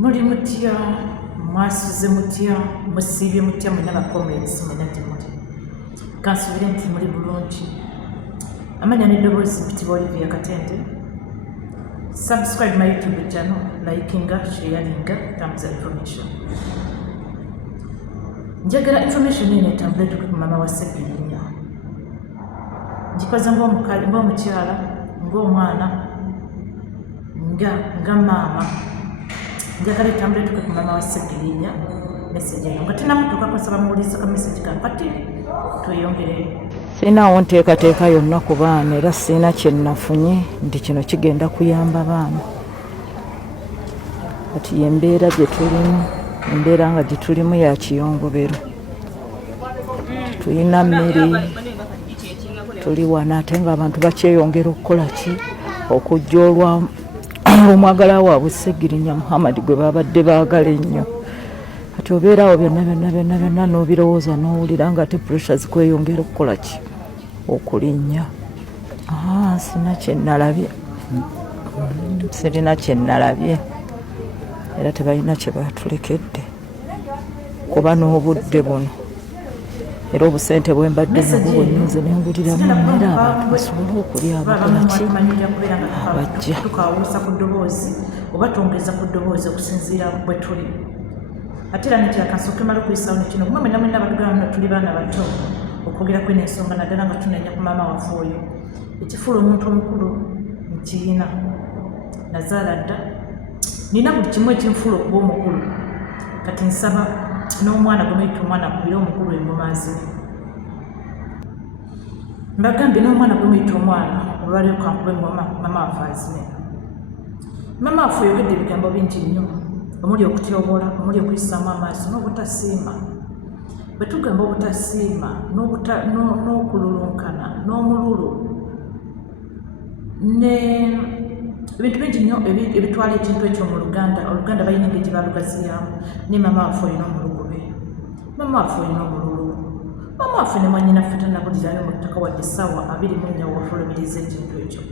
Muri mutya, mwasuze mutya, musibye mutya mwena ba comrades mwena timuli. Kansubire nti muri bulungi. Amanya n'eddoboozi mpitibwa Olivia Katende. Subscribe my YouTube channel, likinga, sharinga, thumbs up information. Njagala information ene etambule tuke ku mama wa Ssegirinya. Njikoza ng'omukyala, ng'omwana, nga mama. Njagala etambule tuke ku mama wa Ssegirinya message eno. Nga tinnamutuukako nsaba muwuliriza ka message ka kati tweyongere. Sinaawo nteekateeka yonna ku baana era sirina kye nafunye nti kino kigenda kuyamba baana. Kati embeera gye tulimu, embeera nga gye tulimu ya kiyongobero. Tulina mmere, tuli wano ate ng'abantu bakyeyongera okukola ki? Okujja olw'omwagala waabwe Ssegirinya Muhammad gwe babadde baagala ennyo. Kati obeeraawo byonna n'obirowooza n'owulira nga ate pressure zikweyongera okukola ki? Okulinnya. Sirina kye nalabye era tebalina kye batulekedde kuba n'obudde buno era obusente bwe mbadde nabwo bwennyuze ne nguliramu mmere abantu basobole okulya abakola ki abajja tukawusa ku ddoboozi oba twongeza ku ddoboozi okusinziira bwe tuli ate era nekirakansoke mala okuyisawo nekino kumwe mwenna batugamba muno tuli baana bato okwogera kwena ensonga naddala nga tunenya ku maama waffe oyo ekifuula omuntu omukulu nkiyina nazaala dda nina buli kimu ekinfuula okuba omukulu kati nsaba n'omwana gwe muyita omwana akubire omukulu engomaazi mbagambye n'omwana gwe muyita omwana olwaliro kankube mama waffe azine mama waffe oyogedde ebigambo bingi nnyo omuli okutyoboola omuli okuyisaamu amaaso n'obutasiima bwe tugamba obutasiima n'okululunkana n'omululu ebintu bingi nnyo ebitwala ekintu ekyo mu Luganda. Oluganda balina engeri gye balugaziyamu ne mama waffe olina omulugube mama waffe olina omululu mama waffe ne mwannyinaffe tannabulirayo mu ttaka wadde essaawa 24 waffe olumiriza ekintu ekyo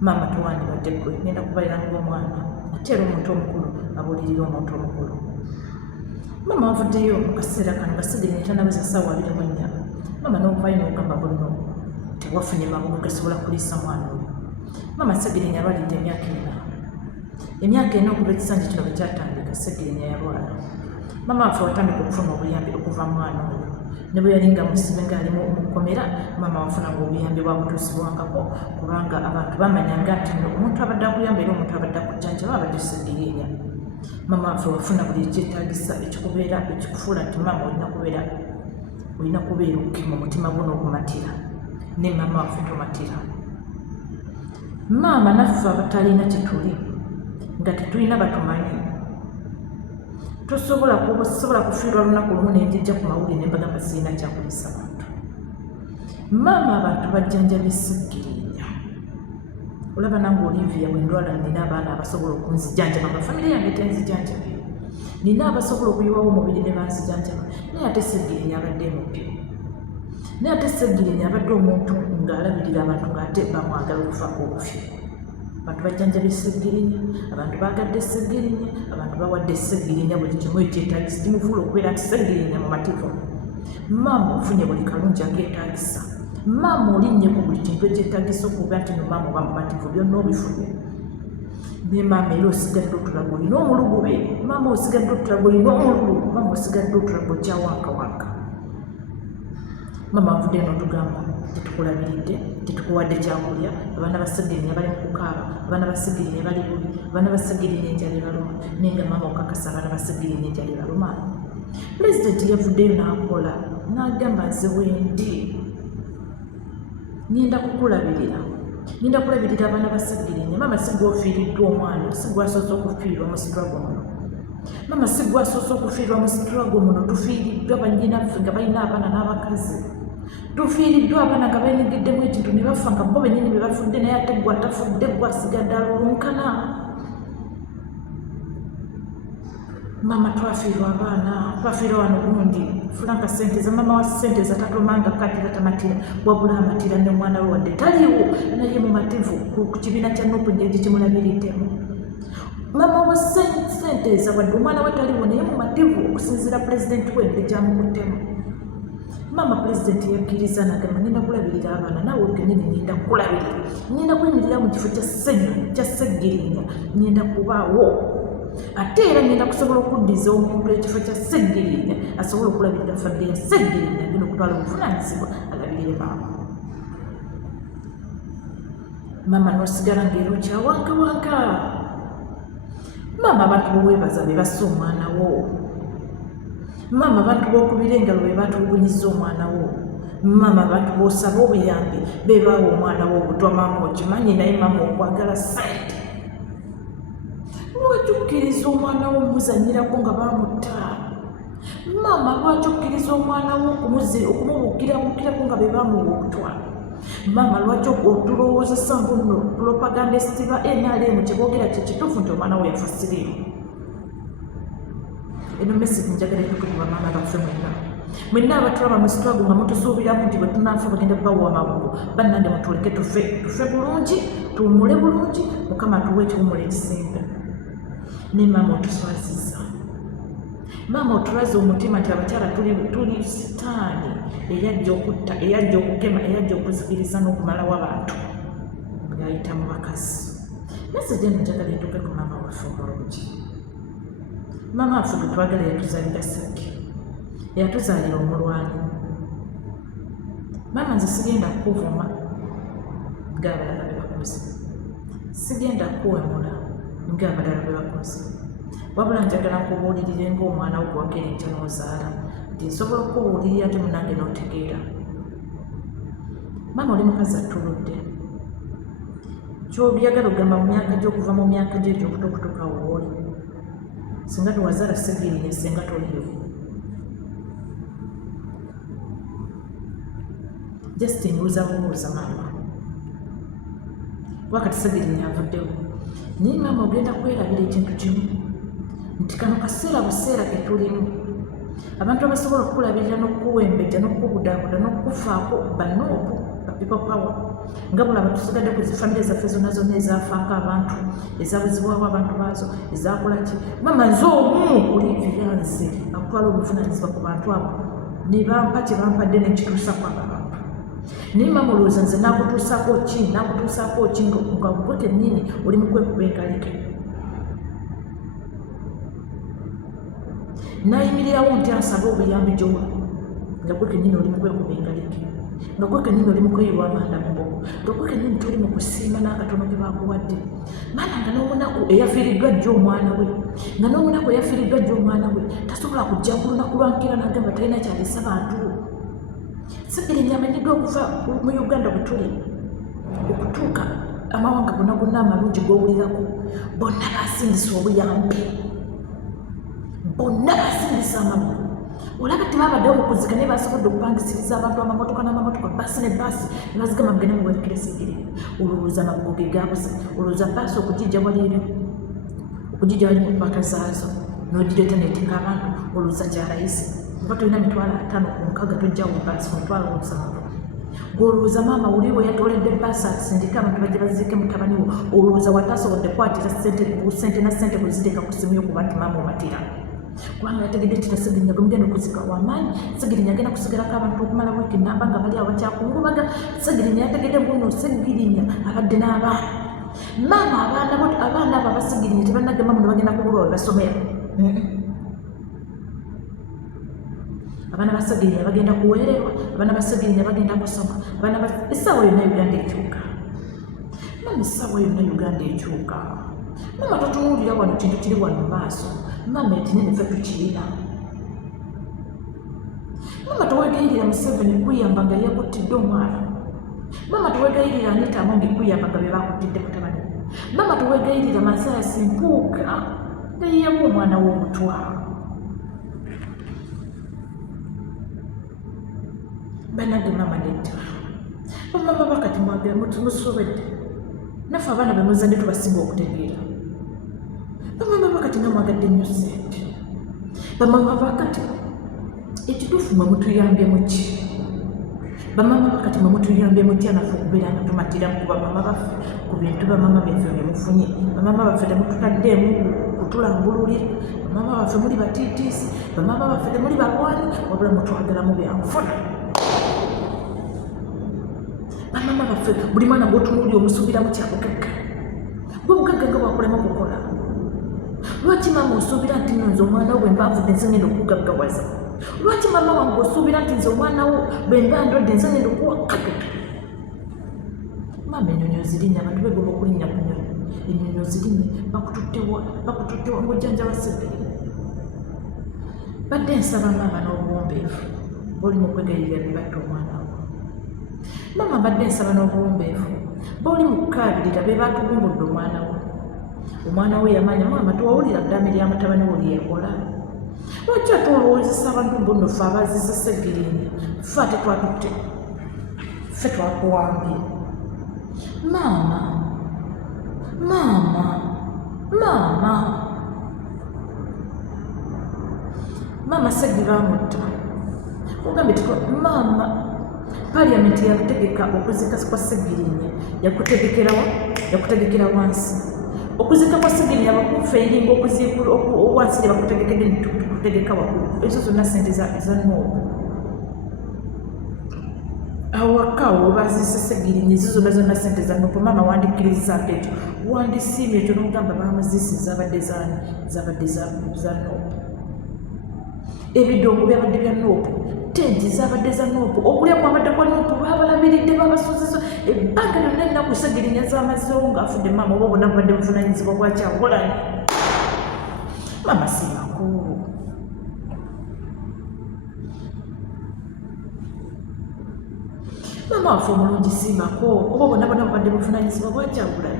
maama towandibadde gwe ngenda kubalira ng'omwana ate era omuntu omukulu abulirira omuntu omukulu mama wavuddeyo mu kaseera kano nga Ssegirinya tannabeza essaawa 24 mama n'okuvayo n'ogamba bunno tewafunye mabugo gasobola kuliisa mwana oyo mama Ssegirinya alwalidde emyaka ena okuva ekisanja kino bwe kyatandika Ssegirinya yalwala mama waffe watandika okufuna obuyambi okuva mwana oyo ne bwe yali nga musibe ng'alimu mukomera mama wafunanga obuyambi bwabutuusibwangako kubanga abantu bamanyanga nti omuntu abadde akuyamba era omuntu abadde akujjanjaba abadde Ssegirinya mama waffe wafuna buli ekyetaagisa ekikubeera ekikufuula nti mama olina kubeera okukima omutima guno ogumatira ne mama waffe tomatira maama naffe abatalina kyetuli nga tetulina batumanyi tosobola kufiirwa lunaku lumu nenjijja ku mawulire ne mbagamba sirina kyakulisa bantu maama abantu bajjanjabye Ssegirinya olaba nange Olivia bwe ndwala nina abaana abasobola okunzijanjaba nga famire yange tenzijjanjabe nina abasobola okuyiwawo omubiri ne banzijanjaba naye ate Ssegirinya abadde mupya naye ate Ssegirinya abadde omuntu ng'alabirira abantu ng'ate bamwagala okufaako obufi abantu bajjanjabye Ssegirinya abantu baagadde Ssegirinya abantu bawadde Ssegirinya buli kimu ekyetaagisa kimufuula okubeera nti Ssegirinya mumativu maama ofunye buli kalungi akeetaagisa maama olinnye ku buli kintu ekyetaagisa okuba nti no maama oba mumativu byonna obifunye ne maama era osigadde otulaga olina omulugube maama osigadde otulaga olina omululu maama osigadde otulaga ojjawankawanka mama avudde n'otugamba tetukulabiridde tetukuwadde kyakulya abaana ba Ssegirinya bali mu kukaaba abaana ba Ssegirinya bali bubi abaana ba Ssegirinya enjala ebaluma naye nga maama okakasa abaana ba Ssegirinya enjala ebaluma pulezidenti yavuddeyo n'akola n'agamba nze wendi ngenda kukulabirira abaana ba Ssegirinya mama si gwofiiriddwa omwana si gwasoose okufiirwa mu struggle muno mama si gwasoose okufiirwa mu struggle muno tufiiriddwa bannyinaffe nga balina abaana n'abakazi tufiiriddwa abaana nga bayenyigiddemu ekintu ne bafa nga bo bennyini be bafudde naye ate gwe atafudde gwasigadde alulunkana mama twafiirwa abaana twafiirwa wano gundi fulanka sente za mama wa sente za tatomanga katira tamatira wabula amatira ne mwana we wadde taliwo naye mumativu ku kibiina kya Nuupu engeri gye kimulabiridemu mama wa sente ezawadde omwana we taliwo naye mumativu okusinziira pulezidenti w'ente gyamukuttemu. Mama pulezidenti yakkiriza nagamba ngenda kulabirira abaana naawe kenyini ngenda kukulabirira, ngenda kuyimirira mu kifo kya Sseggirinya, ngenda kubaawo ate era ngenda kusobola okuddiza omuntu ekifo kya Sseggirinya asobola okulabirira fadde ya Sseggirinya ngenda okutwala obuvunaanyizibwa alabirire maama. Mama n'osigala ng'erukyawankawanka. Mama abantu boweebaza be bassa omwana wo. Mama abantu b'okubira engalo be batulugunyiza omwana wo. Mama abantu b'osaba obuyambi be baawa omwana wo obutwa. Mama okimanyi naye mama okwagala ssente. Lwaki okkiriza omwana wo omuzanyirako nga baamutta? Mama lwaki okkiriza omwana wo okumubukirabukirako nga be baamuwa obutwa? Mama lwaki otulowoozesa mbuno propagandist ba NRM kyeboogera kyekituufu nti omwana we yafa siriimu? Eno message njagala etuuke ku bamaama baffe mwenna abatulaba mu struggle nga mutusuubiramu nti bwe tunaafa bagenda kubawa amabugo. Bannange mutuleke tufe bulungi, tuwummule bulungi, Mukama atuwe ekiwummulo ekisinga. Ne maama otuswaziza. Maama otulaze omutima nti abakyala tuli sitaani eyajja okutta, eyajja okukema, eyajja okuzikiriza n'okumalawo abantu ng'ayita mu bakazi. Message eno njagala etuuke ku maama waffe omulungi. Maama waffe gwe twagala yatuzaalira Ssaki, yatuzaalira omulwanyi. Maama nze sigenda kukuvuma ng'abalala be bakoze, sigenda kuwemula ng'abalala be bakoze, wabula njagala nkubuulirire ng'omwana wo gwagera enkya n'ozaala nti nsobola okubuulirira ate munange n'otegeera. Maama oli mukazi attuludde, kyobyagala ogamba mu myaka gy'okuva mu myaka gyo egy'okutukutuka wooli. Singa tewazaala Sseggirinya singa toliyo. Just mbuuza bubuuza maama. Wakati Sseggirinya avuddewo. Naye maama ogenda kwerabira ekintu kimu nti kano kaseera buseera ke tulimu. Abantu abasobola okukulabirira n'okukuwembejja n'okukubudaabuda n'okukufaako banoopu ba people power nga bulaba tusigadde ku zifamire zaffe zonna zonna ezaafaako abantu, ezaabuzibwawo abantu baazo, ezaakola ki. Maama nze omu Olivia nze akutwala obuvunaanyizibwa ku bantu abo ne bampa kye bampadde ne nkituusako abantu. Naye maama olowooza nze naakutuusaako ki nga gwe kennyini oli mu kwekuba enkalike. Naayimirirawo nti ansaba obuyambi gy'oli nga gwe kennyini oli mu kwekuba enkalike, nga gwe kennyini oli mu kweyirwa amanda mu bbogo, nga gwe kennyini toli mu kusiima n'akatono ke baakuwadde. Maama nga n'omunaku eyafiiriddwa jjo omwana we, nga n'omunaku eyafiiriddwa jjo omwana we tasobola kujja ku lunaku lwankeera n'agamba talina kyalisa bantu. Sseggirinya amanyiddwa okuva mu Uganda bwe tuli okutuuka amawanga gonna amalungi g'owulirako, bonna baasindisa obuyambi, bonna baasindisa amabugo. Olaba tebabaddewo okuzika naye basobodde okupangisiriza abantu amamotoka n'amamotoka, baasi ne baasi ne bazigama mugende muwerekere Sseggirinya. Olowooza amabugo ge gaabuze? Olowooza baasi okugijja wali mu ppaka zaazo n'ogireeta n'eteeka abantu? Olowooza kya layisi? Oba tolina mitwalo 5 ku 6 tojjawo baasi ku mitwalo 7. Gw'olowooza maama oli we yatooledde baasi atisindike abantu bajje baziike mutabani wo, olowooza wataasobodde kwatira ssente na ssente kuziteeka ku ssimu yo kuba nti maama omatira? Kubanga yategedde nti Sseggirinya gwe mugenda okuzika w'amaanyi. Sseggirinya agenda kusigalako abantu okumala wiiki nnamba nga bali awo bakyakungubaga. Sseggirinya yategedde buno Sseggirinya abadde n'abaana. Maama abaana abo Sseggirinya tebannagamba muno bagenda kubulwa we basomera. Abaana ba Sseggirinya bagenda kuweererwa, abaana ba Sseggirinya bagenda kusoma, essaawa yonna Uganda ekyuka. Maama essaawa yonna Uganda ekyuka. Maama totunuulira wano kintu kiri wano mu maaso. Maama ekinene ffe tukirina. Maama tewegayirira Museveni kuyamba nga yakuttidde omwana. Maama tewegayirira Anita Among kuyamba nga be bakuttidde mutabani. Maama tewegayirira Mathias Mpuuga nga yeeyamu omwana w'omutwa. Bannange maama nedda. Bamaama bakati mwagala musobedde. Naffe abaana be muzadde tubasinga okutegeera. Bamaama bakati namwagadde nnyo ssente. Bamaama bakati ekituufu mwe mutuyambye mu ki? bamama bakati mwe mutuyambye mutya naffe okubeera nga tumatira ku bamama baffe ku bintu bamama byaffe bye mufunye. Bamama baffe temututaddeemu kutulambululira, bamama baffe muli batiitiisi, bamama baffe temuli balwani, wabula mutwagalamu byanfuna. Bamama baffe buli mwana gw'otunuulira omusuubiramu kyabugagga, gwe bugagga nga bwakulema okukola. Lwaki maama osuubira nti nze omwana wo bwe mba nvudde nze ngenda okugaggawaza? Lwaki maama wange osuubira nti nze omwana wo bwe mba ndwadde nze ngenda okuwakagata? Maama ennyonyi ozirinnye, abantu begomba okulinnya ku nnyonyi. Ennyonyi ozirinnye, bakututtewa ng'ojjanjaba Ssebbeere. Badde nsaba maama n'obuwombeefu bw'oli mu kwegayirira ne batta omwana wo. Maama badde nsaba n'obuwombeefu bw'oli mu kukaabirira be baatugumbudde omwana wo. Omwana we yamanya maama tewawulira ddaame lya mutabani wo lye yakola. Lwaki ate olowoozesa abantu mbuno ffe abaziza Ssegirinya, ffe ate twatutte, ffe twakuwambye. Maama, maama, maama, maama Sseggi baamutta. Ogambye maama Paliamenti yakutegeka okuzika kwa Ssegirinya yakutegekera wansi. Okuzika kwa Ssegirinya bakufeiringa okuziikula wansi gye bakutegekedde nitukutegeka waggulu. Ezo zonna ssente za noobu. Awakawo baziise Ssegirinya, ezo zonna ssente za noobu. Maama wandikkirizaako ekyo, wandisiimye ekyo n'ogamba baamuziise zabadde za noobu. Ebidongo byabadde bya noobu, tenti zabadde za noobu, okulya kwabadde kwa noobu, baabalabiridde babasuuziza. Ebbanga lyonna ennaku Ssegirinya z'amazeewo ng'afudde maama oba bonna bubadde buvunaanyizibwa bwa Kyagulanyi. Maama si makulu. Maama waffe omulungi si mako oba bonna bubadde buvunaanyizibwa bwa Kyagulanyi.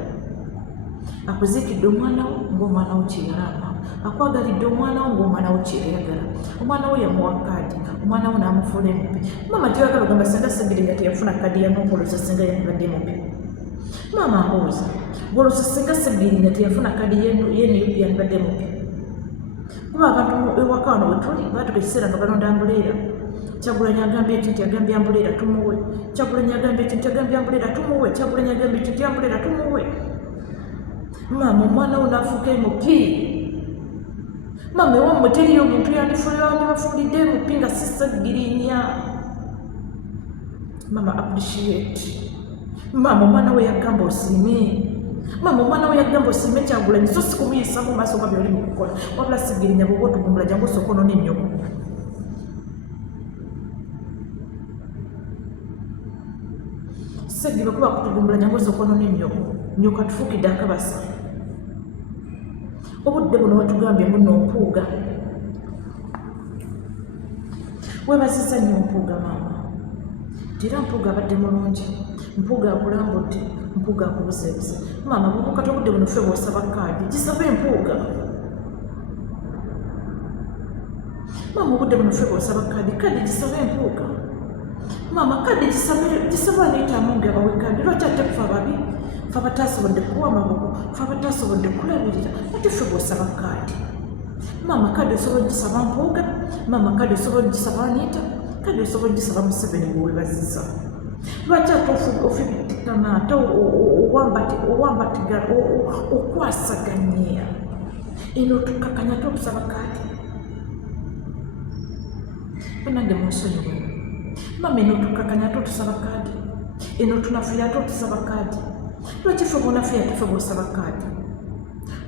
Akuziikidde omwana wo ng'omwana wo kyeyalama, akwagalidde omwana wo ng'omwana wo kyeyayagala. Omwana wo yamuwa kaadi, omwana wo n'amufuula emubi. Maama teyagala ogamba singa Ssegirinya teyafuna kaadi ya n'okwolooza singa yandibadde mubi. Maama mbooza, bw'olooza singa Ssegirinya teyafuna kaadi y'eniyupi yandibadde mubi. Kuba abantu ewaka wano we tuli baatuka ekiseera nga balonda ambuleera. Kyagulanyi agambye eki nti agambye ambuleera tumuwe. Kyagulanyi agambye eki nti agambye ambuleera tumuwe. Kyagulanyi agambye eki nti ambuleera tumuwe. Maama omwana wo n'afuuka MP. Maama ewammwe teriyo omuntu yandibafuulidde MP nga si Ssegirinya. Maama appreciate. Maama omwana we yagamba osiime. Maama omwana we yagamba osiime Kyagulanyi so si kumuyisa mu maaso nga by'oli mu kukola. Wabula Ssegirinya bw'oba otugumbula jangu osooka onoona ennyoko. Sseggi bwe kuba kutugumbula jangu osooka onoona ennyoko. Nnyoko atufuukidde akabasa. Obudde buno watugambye muno mpuuga. Weebazizza nnyo mpuuga maama. Era mpuuga abadde mulungi, mpuuga akulambudde, mpuuga akubuzeebuze. Maama bw'okati obudde buno ffe bw'osaba kaadi gisabe empuuga. Maama obudde buno ffe bw'osaba kaadi gisabe empuuga. Maama kaadi gisabe aniitamu ng'abawe kaadi. Lwaki ate kufa babi? Ffe abataasobodde kuwa amaboko, ffe abataasobodde kulabirira, ate ffe bw'osaba kaadi. Maama kaadi osobola ogisaba mpuuga, maama kaadi osobola ogisaba Anita, kaadi osobola ogisaba Museveni bw'oweebazizza. Lwaki ate ofibitikana ate owambatiga okwasaganya eno otukakanya ate otusaba kaadi. Banange munsonyiwe. Maama eno otukakanya ate otusaba kaadi, eno otunafuya ate otusaba kaadi. Lwaki ffe bw'onafuya ate ffe bw'osaba kaadi?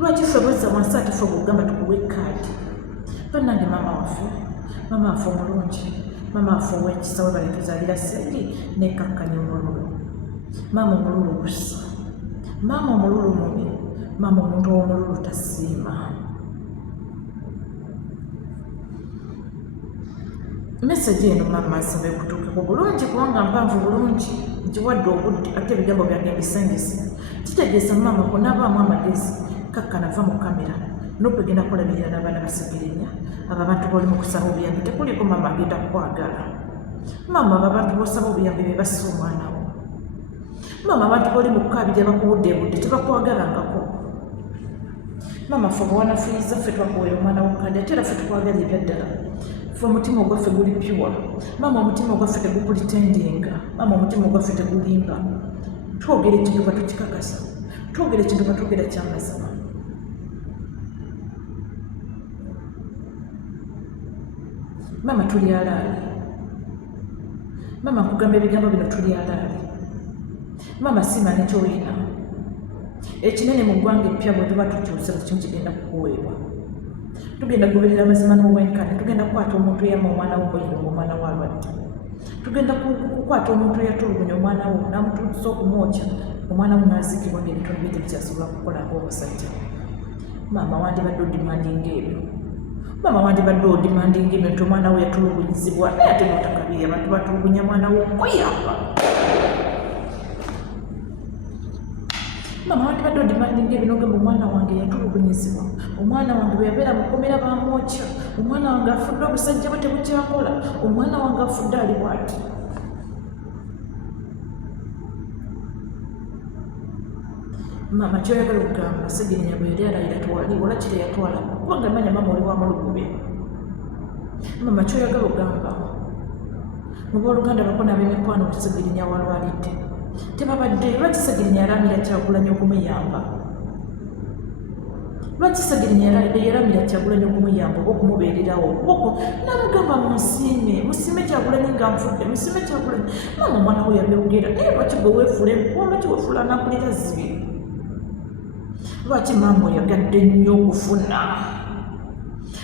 Lwaki ffe bw'ozza wansi ate ffe bw'ogamba tukuwe kaadi? Bannange maama waffe omulungi, maama waffe ow'ekisa we bali tuzaalira Sseggi n'ekkakkanya omululu. Maama omululu gusa, maama omululu mubi, maama omuntu ow'omululu tasiima. Message eno maama asaba ekutuukeko bulungi kubanga mpanvu bulungi, nkiwadde obudde ate ebigambo byange mbisengese. Kitegeeza maama kunaabaamu amagezi kakkana va mu kamera n'okugenda kulabirira n'abaana ba Ssegirinya. Abo abantu b'oli mu kusaba obuyambi tekuliko maama agenda kukwagala. Maama abo abantu b'osaba obuyambi be bassa omwana wo. Maama abantu b'oli mu kukaabirira bakuwudde budde tebakwagalangako. Maama ffe bwe wanafuyiza ffe twakuweera omwana wo kaadi ate era ffe tukwagalira ebya ddala. fe omutima ogwaffe guli pure maama omutima ogwaffe tegupulitendinga maama omutima ogwaffe tegulimba twogera ekintu batukikakasa twogera ekintu batwogera kyamazima maama tuli alaali maama nkugamba ebigambo bino tuli alaali maama simanyi kyolina ekinene mu ggwanga eppya bwe tuba tukyusa kimu kigenda kukuweebwa tugenda kugoberera amazima n'obwenkane tugenda kukwata omuntu eyama omwana wo muyirungu omwana wo alwadde tugenda kukwata omuntu eyatulugunya omwana wo n'amutuusa okumwokya omwana wo n'aziikibwa ng'ebitundu bye tebikyasobola kukola ng'omusajja maama wandibadde odimandinga ebyo maama wandibadde odimandinga ebyo nti omwana wo yatulugunyizibwa naye ate notakabiri abantu batulugunya mwana wo okuyamba maama wandibadde odimandinga ebyo nogamba omwana wange yatulugunyizibwa omwana wange bwe yabeera mu kkomera bamwokya omwana wange afudde obusajja bwe tebukyakola omwana wange afudde ali bwati maama kyoyagala okugamba Segerenya bwe yali alayira twali wala kire yatwala kubanga manya maama oli wamulugube maama kyoyagala okugamba mu booluganda bakona ab'emikwano ku Segerenya walwalidde tebabadde lwaki Segerenya yalamira Kyagulanyi okumuyamba lwaki Segerenya yalamira Kyagulanyi okumuyamba oba okumubeererawo okuba namugamba musiime Kyagulanyi nga nfudde musiime Kyagulanyi maama omwana we yabyogera naye lwaki gwe weefuula lwaki weefuula nakulira zibi lwaki maama oyagadde nnyo okufuna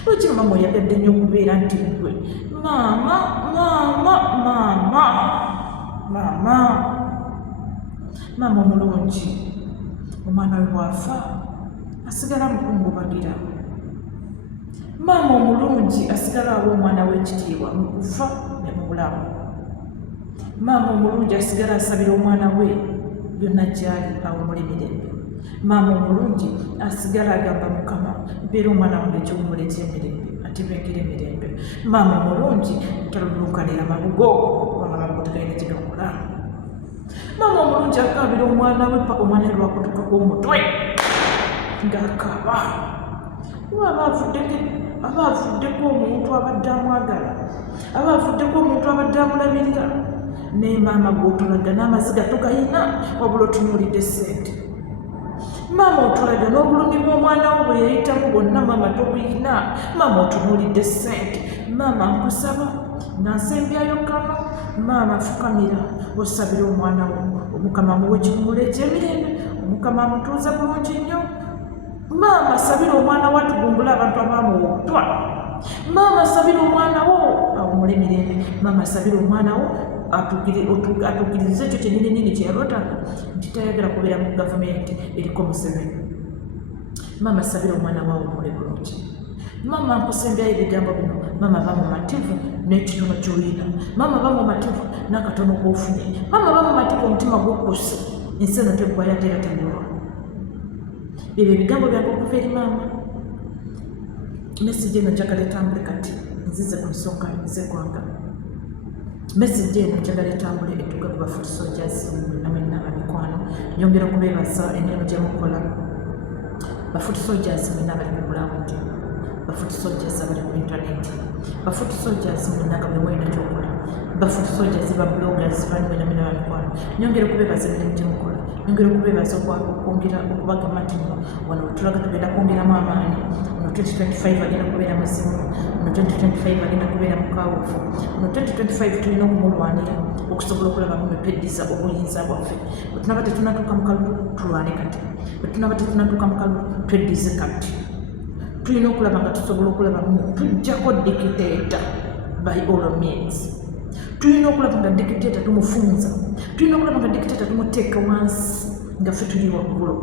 lwaki maama oyagadde nnyo okubeera nti gwe maama omulungi omwana we bwafa asigala mukungubagira maama omulungi asigala awa omwana w'ekitiibwa mu kufa ne mu bulamu maama omulungi asigala asabira omwana we byonna gyali awumula emirembe maama omulungi asigala agamba Mukama mbeera omwana wange ekyomuleta emirembe ate benkera emirembe maama omulungi talulukanira mabugo kubanga mabugo tegalina kigakola maama omulungi akaabira omwana we paka omwana we lwakutukako omutwe ng'akaaba kuba aba avuddeko omuntu abadde amwagala aba avuddeko omuntu abadde amulabirira naye maama gw'otulaga n'amaziga tugayina wabula otunuulidde ssente maama otulaga n'obulumi bw'omwana wo bwe yayitamu bwonna maama tobuyina maama otunuulidde ssente maama nkusaba nansembyayo kano maama fukamira osabira omwana wo Omukama muwe ekigumula eky'emirembe Omukama amutuuze bulungi nnyo maama sabira omwana wo atugumbula abantu abamuwotwa maama sabira omwana wo awumule emirembe maama sabira omwana wo atukirize ekyo kyenyininyini kyeyalotanga nti tayagala kubeera mu gavumenti eriko Museveni maama sabira omwana wo awumule bulungi maama nkusembyayo ebigambo bino maama bamumativu n'ekitono ky'olina maama bamumativu n'akatono k'ofunye maama bamumativu omutima gw'okusse ensi eno tegwayatera tegulwa ebyo ebigambo byange okuva eri maama mesigi eno njagala etambule kati nzize ku nsonga zeggwanga mesigi eno njagala etambule etuuke ku bafuti soldiers mwenna abamikwano nyongera okubeebaza emirimu gye mukola bafuti soldiers mwenna abali mu bulawundi bafuti soldiers abali ku internet bafuti soldiers mwenna nga mwena kyokola bafuti soldiers ba bloggers bali mwenna abamikwano nyongera okubeebaza emirimu gye mukola nyongera okubeebaza okwongera okubagamba nti wano wetulaga tugenda kwongeramu amaanyi ono 2025 agenda kubeera muzimu ono 2025 agenda kubeera mukawufu ono 2025 tulina okumulwanira okusobola okulaba muno tweddiza obuyinza bwaffe bwetunaba tetunatuuka mu kalulu tulwane kati bwetunaba tetunatuuka mu kalulu tweddize kati tulina okulaba nga tusobola okulaba muno tujjako dikiteeta by all means tulina okulaba nga dikiteeta tumufunza tulina okulaba nga dikiteeta tumuteeka wansi nga ffe tuli waggulu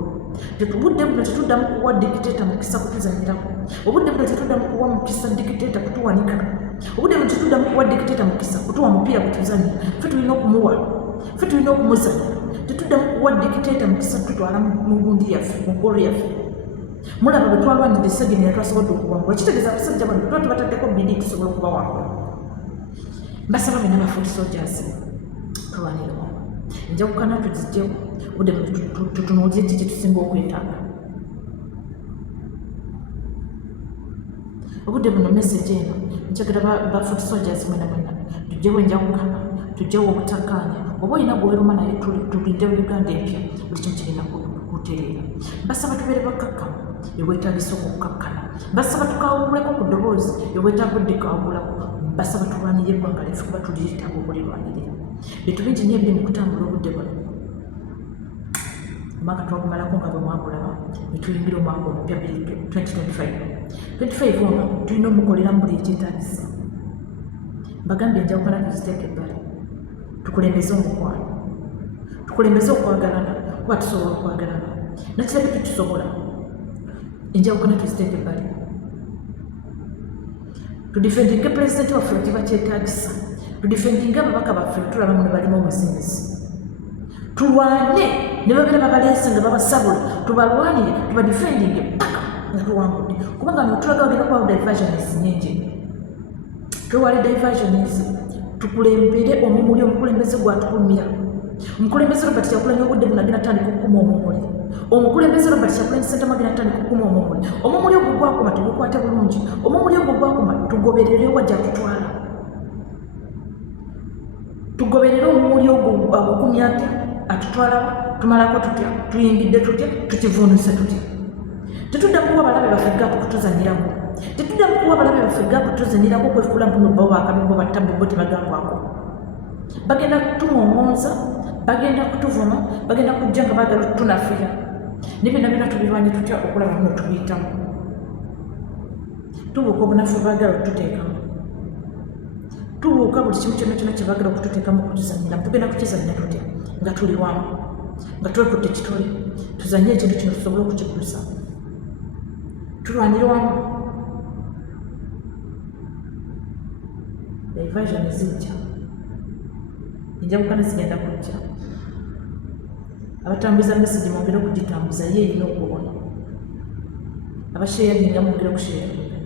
obudde buno tetuddamu kuwa dikiteeta mukisa kutuzanyirako obudde buno tetuddamu kuwa mukisa dikiteeta kutuwanika obudde buno tetuddamu kuwa dikiteeta mukisa kutuwa mupiira kutuzanya ffe tulina okumuwa ffe tulina okumuzanya tetuddamu kuwa dikiteeta mukisa tutwala mu gundi yaffe mu ggolo yaffe mulaba bwe twalwanidde Segerenya twasobodde okuwangula kitegeeza abasajja bano tuba tubataddeko bidi tusobola okubawangula mbasaba bena bafuti soldiers tulwaniremu enjawukana tuzijjewo budde tutunuulire kiki tusinga okwetaaga obudde buno message eno njagala ba foot soldiers mwena tujjewo enjawukana tujjewo obutakkaanya oba olina gweweruma naye tulinde Uganda empya buli kimu kirina kutereera basaba tubeere bakkakkamu ebwetaagisa okukkakkana basaba tukawuleko ku ddoboozi ebwetaagudde kawulako basaba tulwanire eggwanga lyaffe kuba tuliyitanga okulirwanirira bintu bingi nnyo ebiri mu kutambula obudde buno omwaka twagumalako nga bwe mwagulaba netuyingira omwaka omupya 2025 ono tulina omukoleramu buli ekyetaagisa mbagambye enjawukana tuziteeka ebbali tukulembeze omukwano tukulembeze okwagalana kuba tusobola okwagalana nakirabe tetusobola enjawukana tuziteeka ebbali tudifendinge pulezidenti waffe wekiba kyetaagisa tudifendinge ababaka baffe tulabamu ne balimu omuzinzi tulwane ne babeera babaleese nga babasabula tubalwanire tubadifendinge paka nga tuwangudde kubanga notulaga bagenda kubawo diversions nyingi twewale diversions tukulembere omumuli omukulembeze gwatukulumira omukulembeze Robert Kyagulanyi obudde bunagenda tandika okukuma omumuli omukulembeze Robert Kyagulanyi Ssentamu agenda tandika okukuma omumuli ogwo gwakuma tugukwate bulungi omumuli ogwo gwakuma tugoberere wajja tutwala tugoberere omumuli ogwo agukumya atya atutwalawo tumalako tutya tuyingidde tutya tukivuunuse tutya tetudda kuwa balabe baffe gaapu kutuzanyirako tetudda kuwa balabe baffe gaapu kutuzanyirako okwefuula mpuno bo bakabimbo battabbo tebagambwako bagenda kutuŋoŋonza bagenda kutuvuma bagenda kujja nga baagala tunafiya ne byonna byonna tubirwanye tutya okulaba buno tubiyitamu tubuuka obunafu baagala okututeekamu tubuuka buli kimu kyonna kyonna kyebaagala okututeekamu okutuzanyiramu tugenda kukizannya tutya nga tuli wamu nga twekutte kitole tuzanye ekintu kino tusobole okukigusa tulwanire wamu diversion zijja enjawukana zigenda kujja abatambuza message mwongere okugitambuza ye erina okubona abasheyaringa mwongere okusheyaringa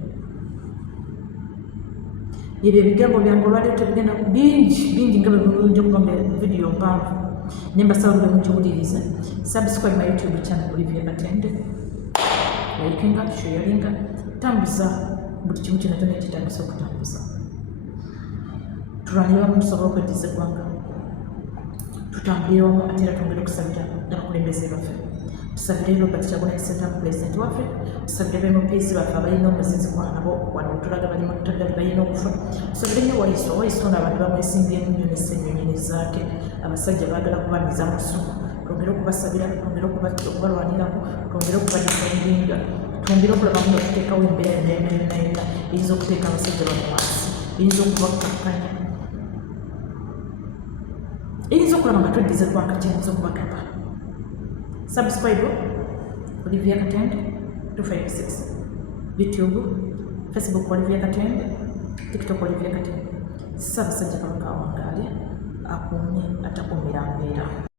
ebyo ebigambo byange olwaliro tebigenda bingi nga bwebulungi okuba nga vidiyo mpanvu nembasaba bwe mugiwuliriza subscribe my YouTube channel Olivia Katende likinga sharinga tambuza buli kimu kyonna kyonna ekitandisa okutambuza tulwanire wamu tusobole okweddiza eggwanga tutambulire wamu ate era twongere okusabira abakulembeze baffe tusabire Robert Kyagulanyi Ssentamu pulezidenti waffe tusabire MPs baffe abalina omuzinzi nabo wano wetulaga bali mu ttagali balina okufa tusabire nnyo Wayiso n'abantu bamwesimbyemu nnyo n'essenyonyi zaake abasajja baagala kubamiza mu ssumu twongere okubasabira twongere okubalwanirako twongere okubadifendinga twongere okulaba nga tuteekawo embeera yonna eyinza okuteeka abasajja bano wansi eyinza okubakkakkanya eyinza okulaba nga tweddiza eggwanga kyeyinza okubagamba subscribe Olivia Katende 256 YouTube Facebook Olivia Katende TikTok Olivia Katende Ssaabasajja Kabaka awangaale akuumye atakuumira mbeera.